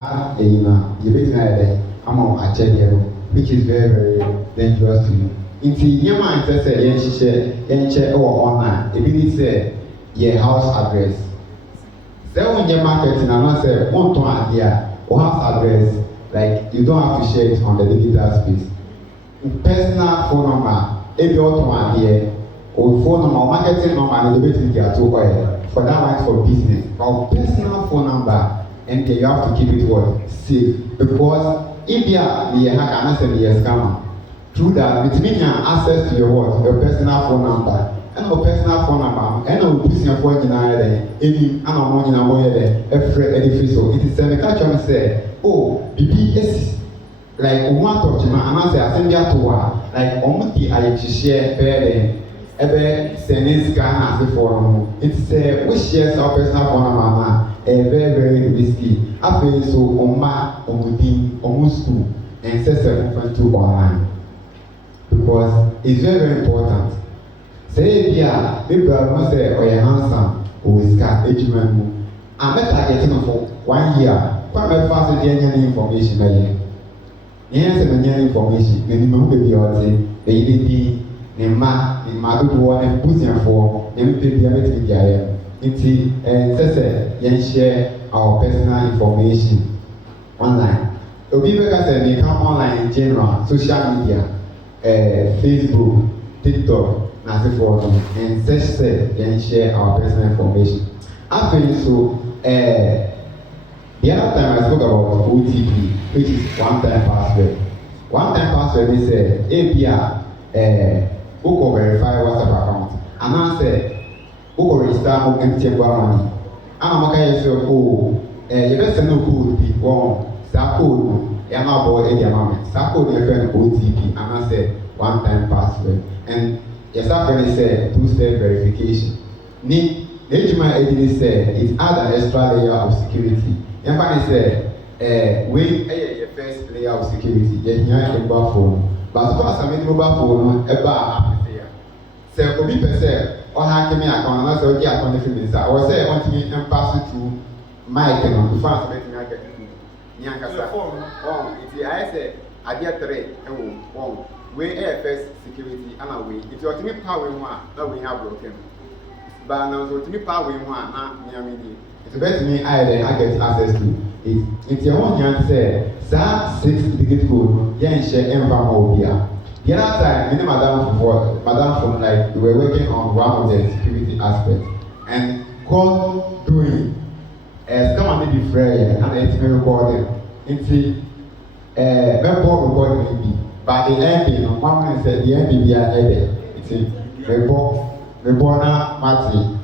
you bet me I'm a check which is very, very dangerous to you. Into your mind, say, share or online, if you say, your house address. So when you're marketing, I'm not say, one to idea or house address, like you don't have to share it on the digital space. Personal phone number, if you're to idea, or phone number, marketing number, and the way to get to oil. For that one, for business. But personal phone number, and you have to keep it what? Safe. Because if you are a hacker, and say a scammer, through that, it means you have access to your what? Your personal phone number. And your personal phone number, and your personal phone number, any amount in a way, every edifice. It is a catch on say, oh, BBS. Like one touch, and I say, I send you to one. Like, almost I share better. Ebe sending scan as a form. It's we share our personal phone number, very, very risky. I feel so on school, and say 7.2 online. Because it's very, very important. Say, yeah, maybe I must say, or you're handsome, or is cat, I'm targeting for 1 year. Quite a fast information. Yes, information, minimum baby or the Nema do one pushing for them share our personal information online. So people can say they come online in general, social media, Facebook, TikTok, and such then share our personal information. I feel so the other time I spoke about OTP, which is one-time password. One-time password is API who can verify WhatsApp account. And I say, who can register MTN money. And I'm okay, so you best send no code be one. That code, you're not about any amount. That code, your friend OTP. And I say, one-time password. And yes, I really say two-step verification. The HMI agency said it add an extra layer of security. And finally said, when your first layer of security, you have a mobile phone. But as far as I mean mobile phone, say, Obi per se, or hacking me account, and I say, okay, I can't defend this. Or say, I want to pass it to Mike and before I make me get Yankasa. Oh, it's I said, I get 3 and we first security and away. If you are to me power one, that we have broken. But now, to me power one, not near me. It's better me, I get access to it. It's your own answer. That 6-digit code, yeah, share Empire. The other time, many madam from like we were working on one of the security aspects, and called doing come and be fair and it's very recorded. It's report recording maybe, but the MP, one man said the MP be ahead. It's report now, Marty.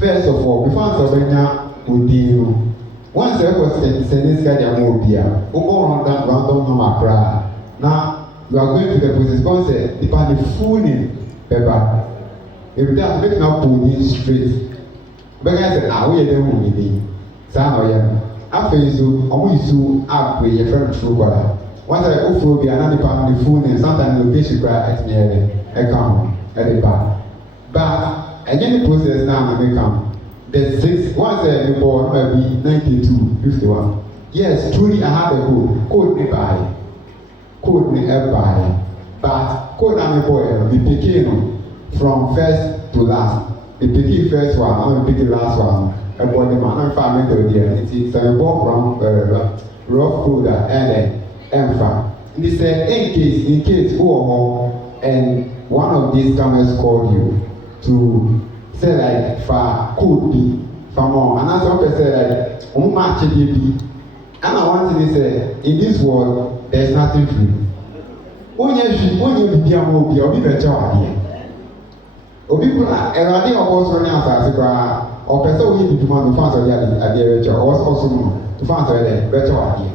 First of all, before I would deal, once I was sending this guy a movie, who go around that random number cry. Now you are going to the police sponsor, depend the full name, Pepper. If that make now police straight. But I said, we are the movie. Sam, after you, always you up with your friend through water. Once I go for another part of the full name, sometimes location cry at me at come at the bar. But again, the process now may come. The 6 once the board might be 9251. Yes, truly I have a code. Code me buy. Code me buy. But code I'm a boy, be picking from first to last. The picking first one, I'm picking last one. A boy, the man, I'm fine with the idea. It's a walk from rough code and Emfa. They said, in case, who or more, and one of these cameras called you to say like for could be for more, and as I said like match be. And I want to say in this world there's nothing free. When you be a movie or be better idea. Obi kuna erade obo so ni asase kwa or person we be demand to fans or the or also to fans or the better idea.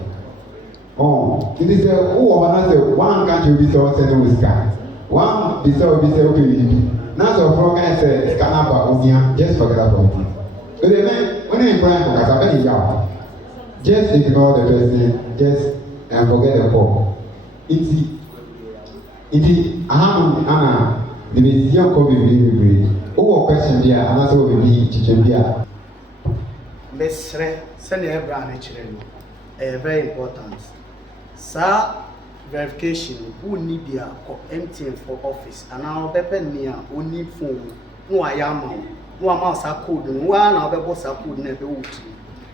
Oh, it is one country be so sending with sky. One be so okay. Now so from I say scan up on just forget about it. So the man when you pray for Koscyber, just ignore the person, just and forget the call. It Anna the museum could be very oh question there and also will be teaching there. Miss send your brand very important. Sir verification who need their MTN for office and now bepe near who need phone no ayama no amount sa code no na obebo sa code na be wuti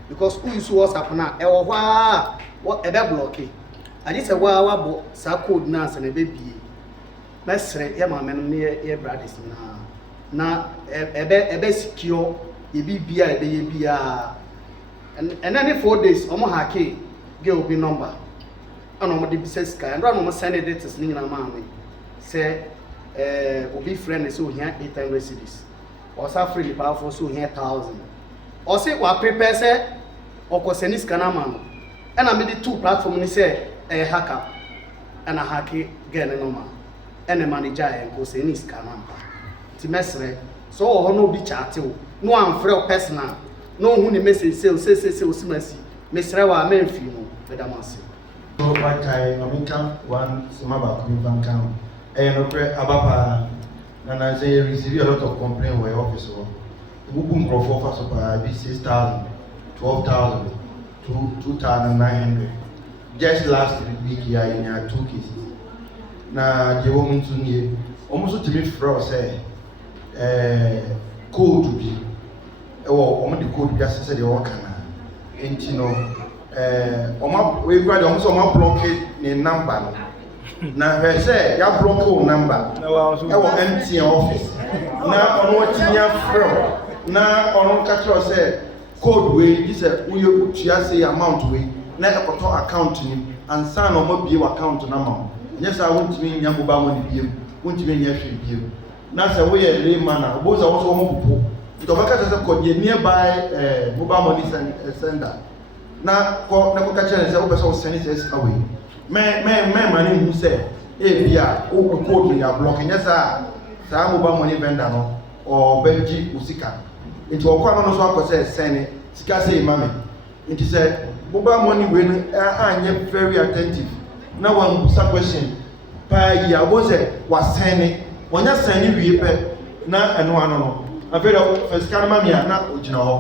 because who use WhatsApp na e wo hwa what e be block e anye se wa bo sa code na se na be bie mesre ye ma men ye brothers na ebe secure ye bibia ebe ye bia and then 4 days omo hake get obi number and on the business guy and run send it to sling na man say obi friend so here 800 cedis or sa free powerful so here 1000 or say wa prepare say or ko send this kana man and I made the two platform ni say hacker and a hacker get no man and the manager and go send this kana ti mesre so o no bi chat no am free personal no hu ni message say osimasi mesre wa menfi no bedamase. So one time, I mean, one Simaba Kuban camp, and Abapa, and I say receive a lot of complaint where office or Ubum Profo Super be 6,000, 12,000, 2,900. Just last week, here in your 2 cases. Now, the woman to me almost to me for say, code to be, or only the code just said the work, and you know. We got almost block the number. Now, I say, you block your number. Now, empty office. Now, on what you have from na ɔno ka kyerɛ sɛ code wei gye sɛ woyɛ wotua sɛ amount wei na ɛkɔtɔ account ni ansa na ɔma bie account na ma wo nyɛ saa wontumi nya mobile money biem wontumi nya hwɛ biem na sɛ woyɛ layman a wobɛhu sɛ wo so wɔmo popo nti ɔbɛka kyerɛ sɛ kɔdeɛ nearby mobile money sender na kɔka kyerɛ sɛ wopɛ sɛ wo sɛne sɛ sika wei mɛma ne hu sɛ ebia wo code no yɛ block nyɛ saa mobile money vendor no ɔbɛgye wo sika nti ɔkɔ no so akɔ sɛ sɛne sika sɛ ma me nti sɛ mobile money wei no anyɛ very attentive na wambusa question paa yi a wo sɛ wasɛne wɔnyɛ sɛne wie pɛ na ɛno ano no afei dɛ fɛ sika no ma me a na ogyina hɔ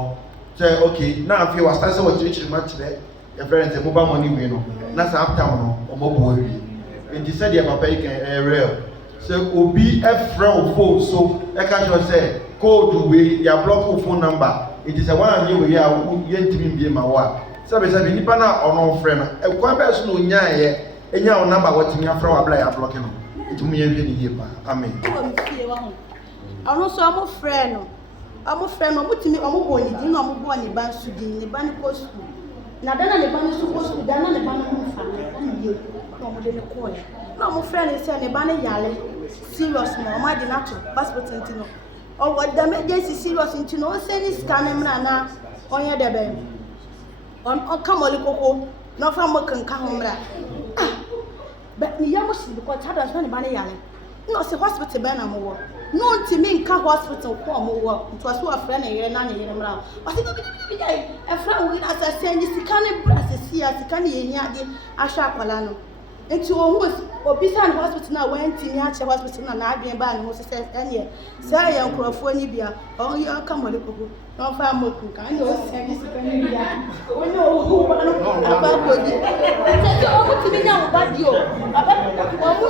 sɛ okay na afei wasa sɛ wɔkyerɛkyerɛ mu akyerɛ yɛfrɛ sɛ mobile money wei no na saa aptam no ɔmɔboa wie nti sɛdeɛ papa yi kan real sɛ obi ɛfrɛ wo phone so ɛka kyerɛ sɛ code wei yɛablɔk wo phone number nti sɛ woanyɛ wei a yɛntimi mbie ma wo a sɛbesɛbe nnipa no a ɔno frɛ no ɛkwan bɛɛ so na ɔnyaeɛ ɛnya wo number wɔtumi afrɛ wo abla yɛablɔke no nti mo yɛhwɛ ne yie paa amen ɔno so ɔmo frɛ no ɔmotumi ɔmobɔ ne din na ɔmobɔ ne ba nso din ne ba no kɔ sukuu na da na ne ba no nso kɔ sukuu da na ne ba no ho mfa ne yie na ɔmode ne kɔɔɛ na ɔmo frɛ ne sɛ ne ba no yare serious ma ɔmo ade no ato hospital nti no ɔwɔ dɛm agency serious nti no ɔnsɛ ne sika ne mmra na ɔnyɛ dɛ bɛn ɔka mɔle koko na ɔfa mo kanka ho mmra but ne yam si because tada so ne ba no yare na ɔsɛ hospital bɛn na mo wɔ no ntimi nka hospital ko mo wɔ nti ɔsɛ wɔfrɛ ne yere na ne yere mmra ɔsɛ bi ɛfrɛ wo na sɛ sɛ ne sika ne bra sɛ sia sika ne yɛhia de ahwɛ akwala no nti ohu obi sa ne hospital na wantimi akyɛ hospital na na adwen ba ne ho sɛ ɛneɛ sɛ yɛ nkurɔfoɔ ni bia ɔyɛ aka mɔle koko na ɔfa amoku ka ne ɔsɛ ne sika ne bia ɔne ɔhu ba no aba kɔdi sɛ ɔmo timi nya wo ba di o aba ɔmo